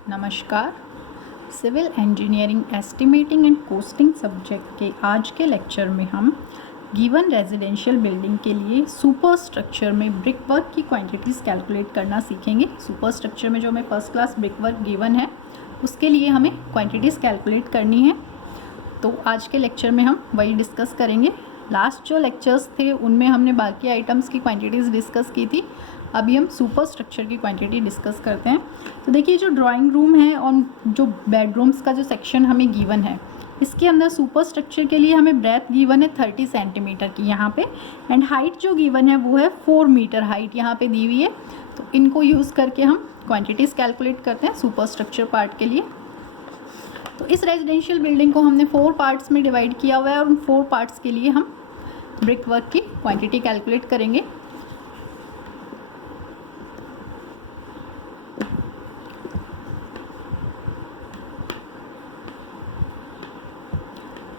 नमस्कार। Civil engineering estimating and costing subject के आज के लेक्चर में हम गिवन रेजिडेंशियल बिल्डिंग के लिए सुपर स्ट्रक्चर में ब्रिक वर्क की क्वांटिटीज़ कैलकुलेट करना सीखेंगे। सुपर स्ट्रक्चर में जो हमें first class brick work given है उसके लिए हमें क्वांटिटीज़ कैलकुलेट करनी है। तो आज के लेक्चर में हम वही डिस्कस करेंगे। लास्ट जो लेक्चर्स थे उनमें हमने बाकी आइटम्स की क्वांटिटीज़ डिस्कस की थी। अभी हम सुपर स्ट्रक्चर की क्वांटिटी डिस्कस करते हैं। तो देखिए, जो ड्राइंग रूम है और जो बेडरूम्स का जो सेक्शन हमें गिवन है, इसके अंदर सुपर स्ट्रक्चर के लिए हमें ब्रेथ गिवन है 30 सेंटीमीटर की यहाँ पे, एंड हाइट जो गिवन है वो है 4 मीटर हाइट यहाँ पे दी हुई है। तो इनको यूज़ करके हम क्वांटिटीज़ कैलकुलेट करते हैं सुपर स्ट्रक्चर पार्ट के लिए। तो इस रेजिडेंशियल बिल्डिंग को हमने 4 पार्ट्स में डिवाइड किया हुआ है और उन 4 पार्ट्स के लिए हम ब्रिक वर्क की क्वांटिटी कैलकुलेट करेंगे।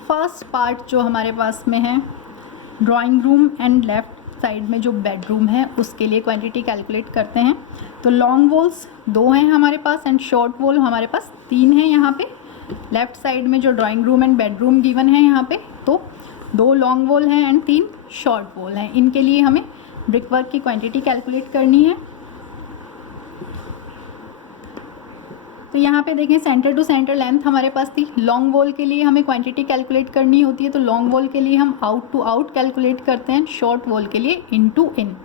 फर्स्ट पार्ट जो हमारे पास में है drawing room and left side में जो बेडरूम है उसके लिए क्वांटिटी कैलकुलेट करते हैं। तो लॉन्ग वॉल्स 2 हैं हमारे पास एंड शॉर्ट वॉल हमारे पास 3 हैं यहाँ पे। लेफ़्ट साइड में जो drawing room and bedroom given है यहाँ पे, तो 2 लॉन्ग वॉल हैं एंड 3 शॉर्ट वॉल हैं। इनके लिए हमें ब्रिक वर्क की क्वांटिटी कैलकुलेट करनी है। तो यहाँ पे देखें, सेंटर टू सेंटर लेंथ हमारे पास थी। लॉन्ग वॉल के लिए हमें क्वांटिटी कैलकुलेट करनी होती है, तो लॉन्ग वॉल के लिए हम आउट टू आउट कैलकुलेट करते हैं, शॉर्ट वॉल के लिए in to in.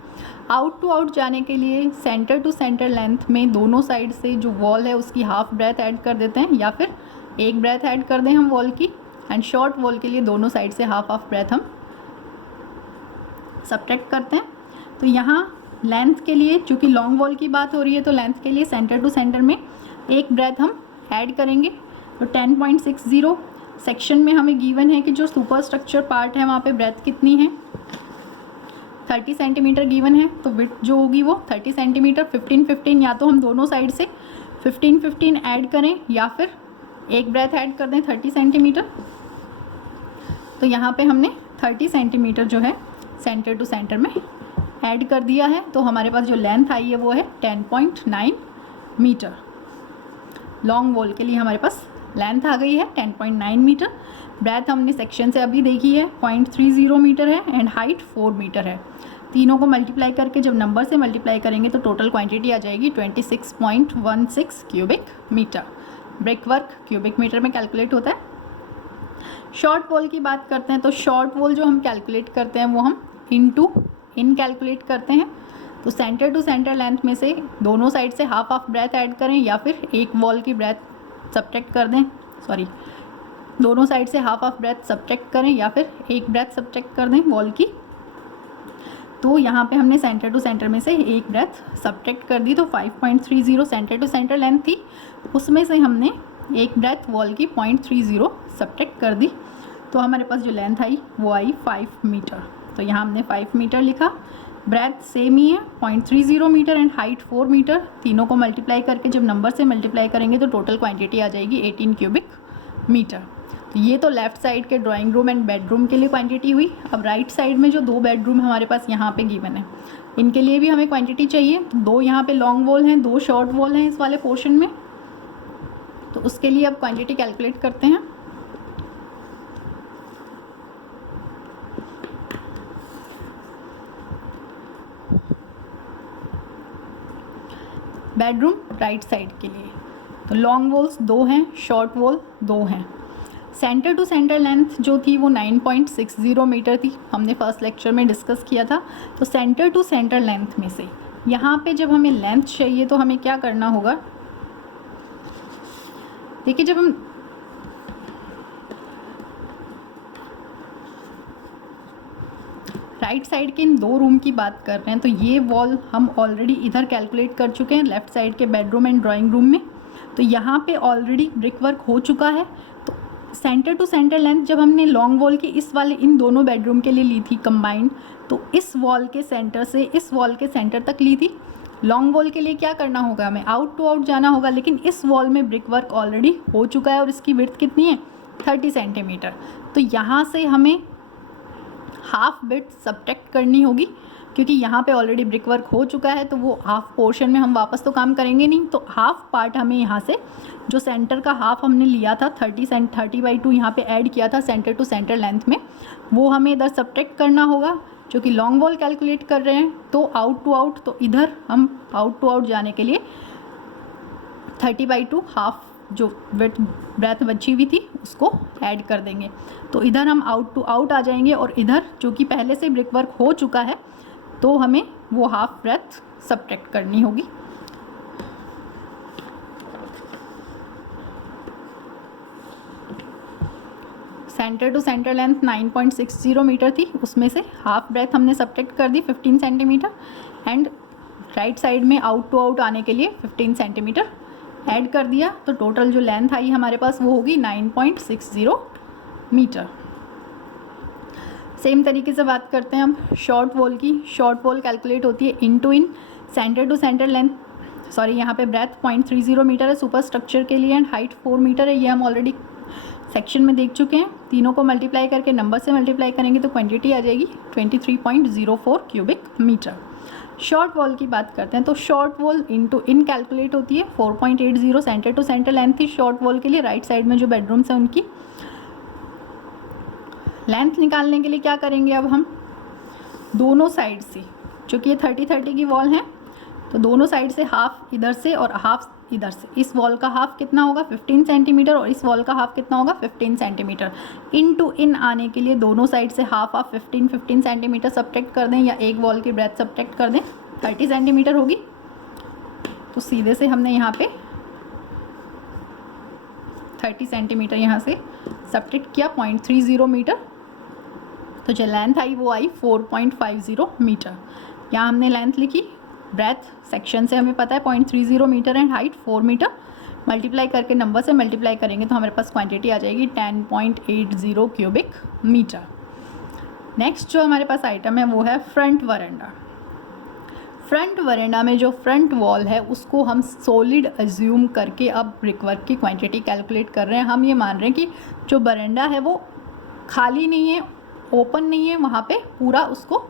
Out to out जाने के लिए सेंटर टू सेंटर लेंथ में दोनों साइड से जो वॉल है उसकी हाफ ब्रेथ ऐड कर देते हैं, या फिर एक ब्रेथ ऐड कर दें हम वॉल की। एंड शॉर्ट वॉल के लिए दोनों साइड से हाफ ब्रेथ हम सब्ट्रैक्ट करते हैं। तो यहाँ लेंथ के लिए, चूँकि लॉन्ग वॉल की बात हो रही है, तो लेंथ के लिए सेंटर टू सेंटर में एक ब्रेथ हम ऐड करेंगे। तो 10.60 सेक्शन में हमें गिवन है कि जो सुपर स्ट्रक्चर पार्ट है वहाँ पे ब्रेथ कितनी है, 30 सेंटीमीटर गिवन है। तो विड्थ जो होगी वो 30 सेंटीमीटर। 15 या तो हम दोनों साइड से 15 ऐड करें या फिर एक ब्रेथ ऐड कर दें 30 सेंटीमीटर। तो यहाँ पे हमने 30 सेंटीमीटर जो है सेंटर टू सेंटर में ऐड कर दिया है। तो हमारे पास जो लेंथ आई है वो है 10.9 मीटर। लॉन्ग वॉल के लिए हमारे पास लेंथ आ गई है 10.9 मीटर। ब्रेथ हमने सेक्शन से अभी देखी है 0.30 मीटर है एंड हाइट 4 मीटर है। तीनों को मल्टीप्लाई करके जब नंबर से मल्टीप्लाई करेंगे तो टोटल क्वांटिटी आ जाएगी 26.16 cubic metre. Brick work cubic metre में कैलकुलेट होता है। शॉर्ट वॉल की बात करते हैं, तो शॉर्ट वॉल जो हम कैलकुलेट करते हैं वो हम इन कैलकुलेट करते हैं। तो सेंटर टू सेंटर लेंथ में से दोनों साइड से हाफ ब्रेथ ऐड करें या फिर एक वॉल की ब्रेथ सब्ट्रैक्ट कर दें, दोनों साइड से हाफ ब्रेथ सब्ट्रैक्ट करें या फिर एक ब्रेथ सब्ट्रैक्ट कर दें वॉल की। तो यहाँ पे हमने सेंटर टू सेंटर में से एक ब्रेथ सब्ट्रैक्ट कर दी। तो 5.30 सेंटर टू सेंटर लेंथ थी, उसमें से हमने एक ब्रेथ वॉल की 0.30 सब्ट्रैक्ट कर दी। तो हमारे पास जो लेंथ आई वो आई 5 मीटर। तो यहाँ हमने 5 मीटर लिखा। ब्रेथ सेम ही है 0.30 मीटर एंड हाइट 4 मीटर। तीनों को मल्टीप्लाई करके जब नंबर से मल्टीप्लाई करेंगे तो टोटल क्वांटिटी आ जाएगी 18 क्यूबिक मीटर। तो ये तो लेफ़्ट साइड के ड्राइंग रूम एंड बेडरूम के लिए क्वांटिटी हुई। अब राइट साइड में जो 2 बेडरूम हमारे पास यहाँ पे गिवन है, इनके लिए भी हमें क्वांटिटी चाहिए। 2 यहाँ पे लॉन्ग वॉल हैं, 2 शॉर्ट वॉल हैं इस वाले पोर्शन में। तो उसके लिए अब क्वांटिटी कैलकुलेट करते हैं। बेडरूम राइट साइड के लिए तो लॉन्ग वॉल्स 2 हैं, शॉर्ट वॉल 2 हैं। सेंटर टू सेंटर लेंथ जो थी वो 9.60 मीटर थी, हमने फर्स्ट लेक्चर में डिस्कस किया था। तो सेंटर टू सेंटर लेंथ में से यहाँ पे जब हमें लेंथ चाहिए तो हमें क्या करना होगा, देखिए, जब हम राइट साइड के इन 2 रूम की बात कर रहे हैं, तो ये वॉल हम ऑलरेडी इधर कैलकुलेट कर चुके हैं लेफ़्ट साइड के बेडरूम एंड ड्राइंग रूम में। तो यहाँ पे ऑलरेडी ब्रिक वर्क हो चुका है। तो सेंटर टू सेंटर लेंथ जब हमने लॉन्ग वॉल की इस वाले इन दोनों बेडरूम के लिए ली थी कंबाइंड, तो इस वॉल के सेंटर से इस वॉल के सेंटर तक ली थी। लॉन्ग वॉल के लिए क्या करना होगा, हमें आउट टू आउट जाना होगा, लेकिन इस वॉल में ब्रिक वर्क ऑलरेडी हो चुका है और इसकी विड्थ कितनी है 30 सेंटीमीटर। तो यहाँ से हमें हाफ बिट सब्ट्रैक्ट करनी होगी क्योंकि यहाँ पे ऑलरेडी ब्रिक वर्क हो चुका है तो वो हाफ पोर्शन में हम वापस तो काम करेंगे नहीं, तो हाफ पार्ट हमें यहाँ से जो सेंटर का हाफ हमने लिया था 30/2 यहाँ पे ऐड किया था सेंटर टू सेंटर लेंथ में, वो हमें इधर सब्ट्रैक्ट करना होगा। जो कि लॉन्ग वॉल कैलकुलेट कर रहे हैं तो आउट टू आउट, तो इधर हम आउट टू आउट जाने के लिए 30/2 हाफ जो ब्रेथ बची हुई थी उसको ऐड कर देंगे। तो इधर हम आउट टू आउट आ जाएंगे और इधर जो कि पहले से ब्रिक वर्क हो चुका है तो हमें वो हाफ ब्रेथ सब्ट्रैक्ट करनी होगी। Centre to centre length 9.60 metre थी, उसमें से हाफ ब्रेथ हमने सब्ट्रैक्ट कर दी 15 सेंटीमीटर एंड राइट साइड में आउट टू आउट आने के लिए 15 सेंटीमीटर ऐड कर दिया। तो टोटल जो लेंथ आई हमारे पास वो होगी 9.60 मीटर। सेम तरीके से बात करते हैं हम शॉर्ट वॉल की। शॉर्ट वॉल कैलकुलेट होती है in to in centre to centre length, sorry यहाँ पे ब्रेथ 0.30 मीटर है सुपर स्ट्रक्चर के लिए एंड हाइट 4 मीटर है। ये हम ऑलरेडी सेक्शन में देख चुके हैं। तीनों को मल्टीप्लाई करके नंबर से मल्टीप्लाई करेंगे तो क्वांटिटी आ जाएगी 23.04 क्यूबिक मीटर। शॉर्ट वॉल की बात करते हैं तो short wall into in calculate होती है 4.80 सेंटर टू सेंटर लेंथ थी शॉर्ट वॉल के लिए। राइट साइड में जो बेडरूम्स हैं उनकी लेंथ निकालने के लिए क्या करेंगे, अब हम दोनों साइड से, चूँकि ये 30-30 की वॉल है तो दोनों साइड से हाफ इधर से और हाफ इधर से, इस वॉल का हाफ कितना होगा 15 सेंटीमीटर और इस वॉल का हाफ कितना होगा 15 सेंटीमीटर। इन टू इन आने के लिए दोनों साइड से हाफ 15 सेंटीमीटर सब्ट्रैक्ट कर दें या एक वॉल की ब्रेथ सब्ट्रैक्ट कर दें, 30 सेंटीमीटर होगी। तो सीधे से हमने यहाँ पे 30 सेंटीमीटर यहाँ से सब्ट्रैक्ट किया 0.30 मीटर, तो जो लेंथ आई वो आई 4.50 मीटर। यहाँ हमने लेंथ लिखी, ब्रेथ सेक्शन से हमें पता है 0.30 metre and height 4 metre, multiply करके नंबर से मल्टीप्लाई करेंगे तो हमारे पास क्वांटिटी आ जाएगी 10.80 क्यूबिक मीटर। नेक्स्ट जो हमारे पास आइटम है वो है फ्रंट वरांडा। फ्रंट वरांडा में जो फ्रंट वॉल है उसको हम सॉलिड अज्यूम करके अब ब्रिकवर्क की क्वांटिटी कैलकुलेट कर रहे हैं। हम ये मान रहे हैं कि जो वरांडा है वो खाली नहीं है, ओपन नहीं है, वहाँ पे पूरा उसको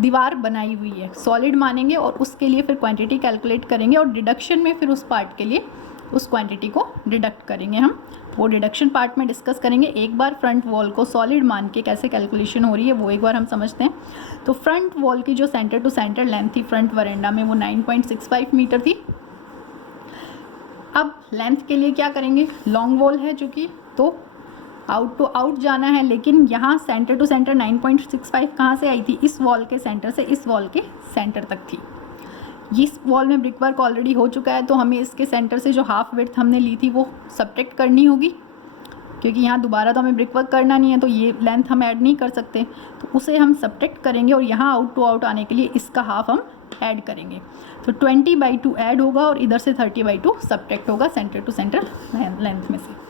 दीवार बनाई हुई है, सॉलिड मानेंगे और उसके लिए फिर क्वांटिटी कैलकुलेट करेंगे और डिडक्शन में फिर उस पार्ट के लिए उस क्वांटिटी को डिडक्ट करेंगे। हम वो डिडक्शन पार्ट में डिस्कस करेंगे। एक बार फ्रंट वॉल को सॉलिड मान के कैसे कैलकुलेशन हो रही है वो एक बार हम समझते हैं। तो फ्रंट वॉल की जो सेंटर टू सेंटर लेंथ थी फ्रंट वरांडा में वो 9.65 मीटर थी। अब लेंथ के लिए क्या करेंगे, लॉन्ग वॉल है चूँकि तो आउट टू आउट जाना है, लेकिन यहाँ सेंटर टू सेंटर 9.65 कहाँ से आई थी, इस वॉल के सेंटर से इस वॉल के सेंटर तक थी। इस वॉल में ब्रिक वर्क ऑलरेडी हो चुका है तो हमें इसके सेंटर से जो हाफ विड्थ हमने ली थी वो सब्ट्रैक्ट करनी होगी, क्योंकि यहाँ दोबारा तो हमें ब्रिक वर्क करना नहीं है तो ये लेंथ हम ऐड नहीं कर सकते, तो उसे हम सब्ट्रैक्ट करेंगे और यहाँ आउट टू आउट आने के लिए इसका हाफ हम ऐड करेंगे। तो 20/2 ऐड होगा और इधर से 30/2 सब्ट्रैक्ट होगा सेंटर टू सेंटर लेंथ में से।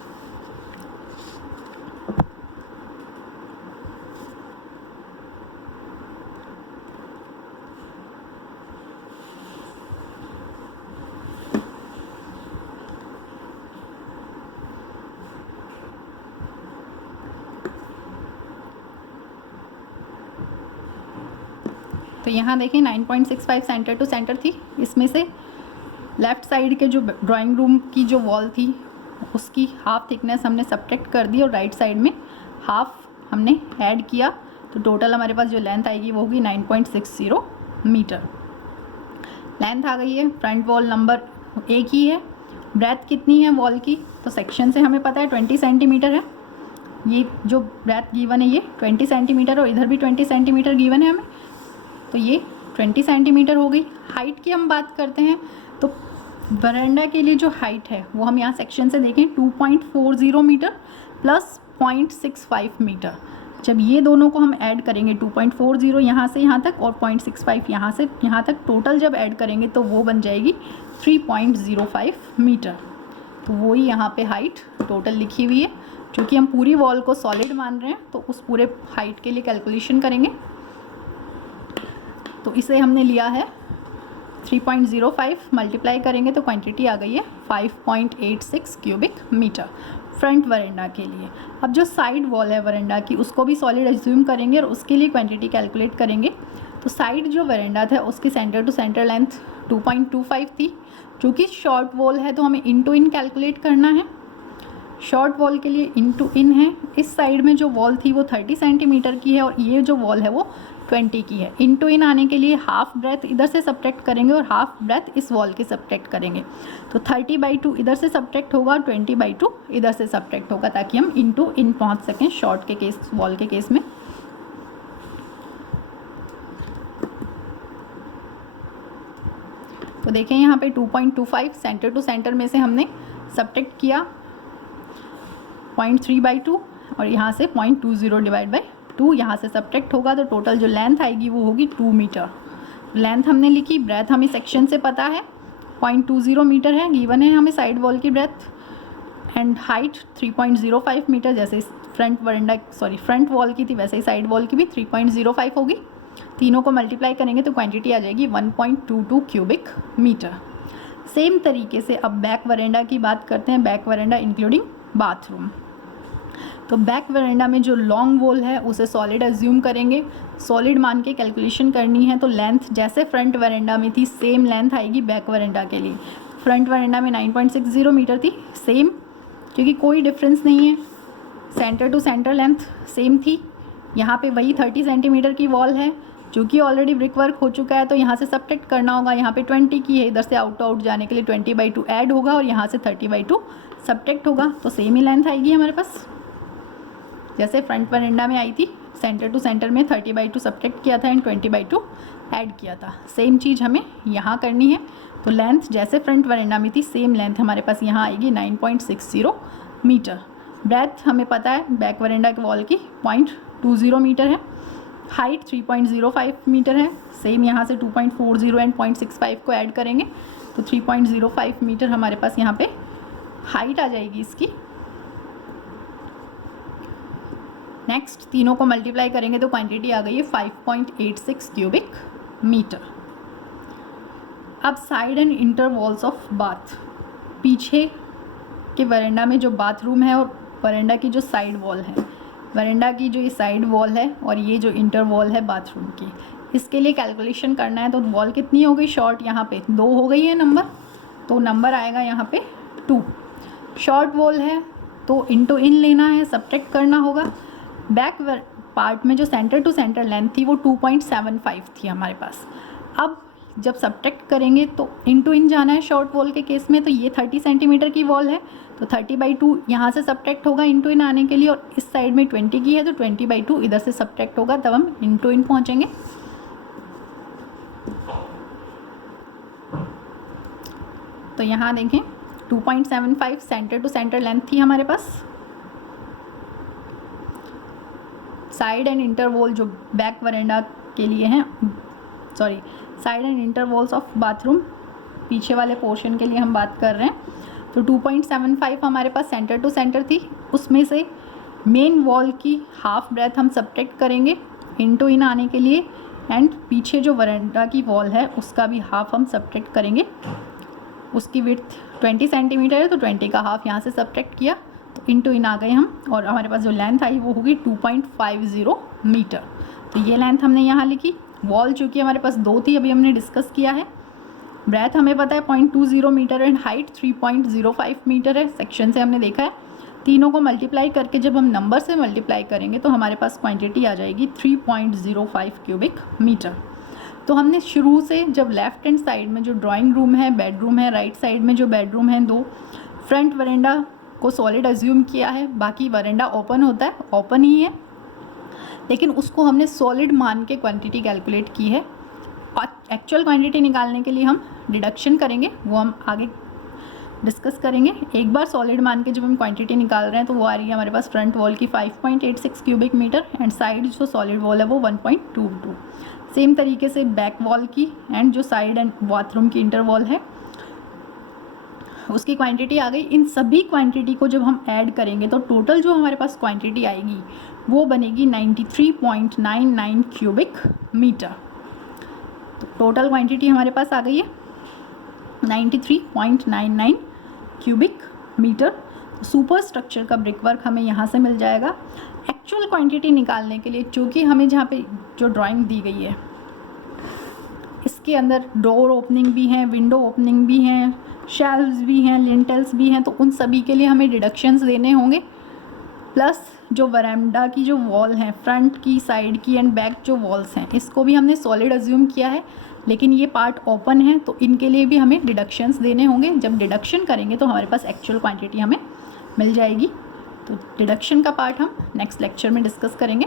तो यहाँ देखें 9.65 सेंटर टू सेंटर थी, इसमें से लेफ़्ट साइड के जो ड्राइंग रूम की जो वॉल थी उसकी हाफ थिकनेस हमने सब्ट्रैक्ट कर दी और राइट साइड में हाफ हमने ऐड किया, तो टोटल हमारे पास जो लेंथ आएगी वो होगी 9.60 मीटर। लेंथ आ गई है, फ्रंट वॉल नंबर एक ही है। ब्रेथ कितनी है वॉल की, तो सेक्शन से हमें पता है 20 सेंटीमीटर है। ये जो ब्रेथ गिवन है ये 20 सेंटीमीटर और इधर भी 20 सेंटीमीटर गिवन है हमें, तो ये 20 सेंटीमीटर हो गई। हाइट की हम बात करते हैं तो वरांडा के लिए जो हाइट है वो हम यहाँ सेक्शन से देखें 2.40 मीटर प्लस 0.65 मीटर। जब ये दोनों को हम ऐड करेंगे 2.40 यहाँ से यहाँ तक और 0.65 यहाँ से यहाँ तक, टोटल जब ऐड करेंगे तो वो बन जाएगी 3.05 मीटर। तो वही यहाँ पे हाइट टोटल लिखी हुई है। क्योंकि हम पूरी वॉल को सॉलिड मान रहे हैं तो उस पूरे हाइट के लिए कैलकुलेशन करेंगे। तो इसे हमने लिया है 3.05, मल्टीप्लाई करेंगे तो क्वांटिटी आ गई है 5.86 क्यूबिक मीटर फ्रंट वरांडा के लिए। अब जो साइड वॉल है वरांडा की उसको भी सॉलिड एज्यूम करेंगे और उसके लिए क्वांटिटी कैलकुलेट करेंगे। तो तो साइड जो वरेंडा था उसकी सेंटर टू सेंटर लेंथ 2.25 थी। चूँकि शॉर्ट वॉल है तो हमें इन टू इन कैलकुलेट करना है। शॉर्ट वॉल के लिए इन टू इन है। इस साइड में जो वॉल थी वो 30 सेंटीमीटर की है और ये जो वॉल है वो 20 की है। इन टू इन आने के लिए हाफ ब्रेथ इधर से सब्ट्रैक्ट करेंगे और हाफ ब्रेथ इस वॉल के सब्ट्रैक्ट करेंगे। तो 30/2 इधर से सब्ट्रैक्ट होगा और 20/2 इधर से सब्ट्रैक्ट होगा, ताकि हम इन टू इन पहुँच सकें शॉर्ट के केस, वॉल के केस में। तो देखें यहाँ पे 2.25 सेंटर टू सेंटर में से हमने सब्ट्रैक्ट किया 0.3/2 और यहाँ से 0.20 डिवाइड बाई 2 यहाँ से सब्ट्रैक्ट होगा, तो टोटल जो लेंथ आएगी वो होगी 2 मीटर। लेंथ हमने लिखी, ब्रेथ हमें सेक्शन से पता है 0.20 मीटर है, गिवन है हमें साइड वॉल की ब्रेथ, एंड हाइट 3.05 मीटर। जैसे फ्रंट वॉल की थी वैसे ही साइड वॉल की भी 3.05 होगी। तीनों को मल्टीप्लाई करेंगे तो क्वांटिटी आ जाएगी 1.22 क्यूबिक मीटर। सेम तरीके से अब बैक वरेंडा की बात करते हैं, बैक वरेंडा इंक्लूडिंग बाथरूम। तो बैक वरेंडा में जो लॉन्ग वॉल है उसे सॉलिड एज्यूम करेंगे, सॉलिड मान के कैलकुलेशन करनी है। तो लेंथ जैसे फ्रंट वरेंडा में थी सेम लेंथ आएगी बैक वरेंडा के लिए। फ्रंट वरेंडा में 9.60 मीटर थी, सेम, क्योंकि कोई डिफरेंस नहीं है। Centre to centre length same थी। यहाँ पे वही 30 सेंटीमीटर की वॉल है, चूँकि ऑलरेडी ब्रिक वर्क हो चुका है तो यहाँ से सब्ट्रैक्ट करना होगा। यहाँ पे 20 की है, इधर से आउट टू आउट जाने के लिए 20/2 ऐड होगा और यहाँ से 30/2 सब्ट्रैक्ट होगा। तो सेम ही लेंथ आएगी हमारे पास जैसे फ्रंट वरेंडा में आई थी। सेंटर टू सेंटर में 30/2 सब्ट्रैक्ट किया था एंड 20/2 ऐड किया था। सेम चीज़ हमें यहाँ करनी है। तो लेंथ जैसे फ्रंट वरेंडा में थी सेम लेंथ हमारे पास यहाँ आएगी 9.60 मीटर। ब्रेथ हमें पता है बैक वरेंडा के वॉल की 0.20 मीटर है। हाइट 3.05 मीटर है, सेम यहाँ से 2.40 एंड 0.65 को ऐड करेंगे तो 3.05 मीटर हमारे पास यहाँ पे हाइट आ जाएगी इसकी। नेक्स्ट तीनों को मल्टीप्लाई करेंगे तो क्वांटिटी आ गई है 5.86 क्यूबिक मीटर। अब side and inter walls of bath, पीछे के वरेंडा में जो बाथरूम है और वरेंडा की जो साइड वॉल है, वरेंडा की जो ये साइड वॉल है और ये जो इंटर वॉल है बाथरूम की, इसके लिए कैलकुलेशन करना है। तो वॉल कितनी हो गई शॉर्ट, यहाँ पे 2 हो गई है नंबर, तो नंबर आएगा यहाँ पे 2। शॉर्ट वॉल है तो इनटू इन लेना है, सब्ट्रैक्ट करना होगा। बैक पार्ट में जो सेंटर टू सेंटर लेंथ थी वो 2.75 थी हमारे पास। अब जब सब्ट्रैक्ट करेंगे तो इनटू इन जाना है शॉर्ट वॉल के केस में। तो ये 30 सेंटीमीटर की वॉल है तो 30/2 यहाँ से सब्ट्रैक्ट होगा इनटू इन आने के लिए, और इस साइड में 20 की है तो 20/2 इधर से सब्ट्रैक्ट होगा, तब हम इनटू इन पहुँचेंगे। तो यहाँ देखें 2.75 सेंटर टू सेंटर लेंथ थी हमारे पास। साइड एंड इंटर वॉल जो बैक वरेंडा के लिए हैं, side and inter walls of bathroom पीछे वाले पोर्शन के लिए हम बात कर रहे हैं। तो 2.75 हमारे पास सेंटर टू सेंटर थी, उसमें से मेन वॉल की हाफ ब्रेथ हम सब्ट्रैक्ट करेंगे इनटू इन आने के लिए, एंड पीछे जो वरेंडा की वॉल है उसका भी हाफ हम सब्ट्रैक्ट करेंगे। उसकी विड्थ 20 सेंटीमीटर है तो 20 का हाफ यहाँ से सब्ट्रैक्ट किया तो इनटू इन आ गए हम, और हमारे पास जो लेंथ आई वो होगी 2.50 मीटर। तो ये लेंथ हमने यहाँ लिखी। वॉल चूँकि हमारे पास 2 थी, अभी हमने डिस्कस किया है। ब्रेथ हमें पता है 0.20 मीटर एंड हाइट 3.05 मीटर है, सेक्शन से हमने देखा है। तीनों को मल्टीप्लाई करके जब हम नंबर से मल्टीप्लाई करेंगे तो हमारे पास क्वांटिटी आ जाएगी 3.05 क्यूबिक मीटर। तो हमने शुरू से जब लेफ्ट हैंड साइड में जो ड्राइंग रूम है, बेडरूम है, राइट साइड में जो बेडरूम है 2, फ्रंट वरेंडा को सॉलिड एज्यूम किया है, बाकी वरेंडा ओपन होता है, ओपन ही है, लेकिन उसको हमने सॉलिड मान के क्वांटिटी कैलकुलेट की है। एक्चुअल क्वांटिटी निकालने के लिए हम डिडक्शन करेंगे, वो हम आगे डिस्कस करेंगे। एक बार सॉलिड मान के जब हम क्वांटिटी निकाल रहे हैं तो वो आ रही है हमारे पास फ्रंट वॉल की 5.86 क्यूबिक मीटर एंड साइड जो सॉलिड वॉल है वो 1.22। सेम तरीके से बैक वॉल की एंड जो साइड एंड बाथरूम की इंटर वॉल है उसकी क्वांटिटी आ गई। इन सभी क्वांटिटी को जब हम ऐड करेंगे तो टोटल जो हमारे पास क्वांटिटी आएगी वो बनेगी 93.99 क्यूबिक मीटर। तो टोटल क्वांटिटी हमारे पास आ गई है 93.99 क्यूबिक मीटर। सुपर स्ट्रक्चर का ब्रिक वर्क हमें यहाँ से मिल जाएगा। एक्चुअल क्वांटिटी निकालने के लिए चूँकि हमें जहाँ पे जो ड्राइंग दी गई है इसके अंदर डोर ओपनिंग भी हैं, विंडो ओपनिंग भी हैं, शेल्व्स भी हैं, लिंटल्स भी हैं, तो उन सभी के लिए हमें डिडक्शंस देने होंगे। प्लस जो वरांडा की जो वॉल हैं, फ्रंट की, साइड की एंड बैक जो वॉल्स हैं, इसको भी हमने सॉलिड अज्यूम किया है, लेकिन ये पार्ट ओपन है, तो इनके लिए भी हमें डिडक्शंस देने होंगे। जब डिडक्शन करेंगे तो हमारे पास एक्चुअल क्वांटिटी हमें मिल जाएगी। तो डिडक्शन का पार्ट हम नेक्स्ट लेक्चर में डिस्कस करेंगे।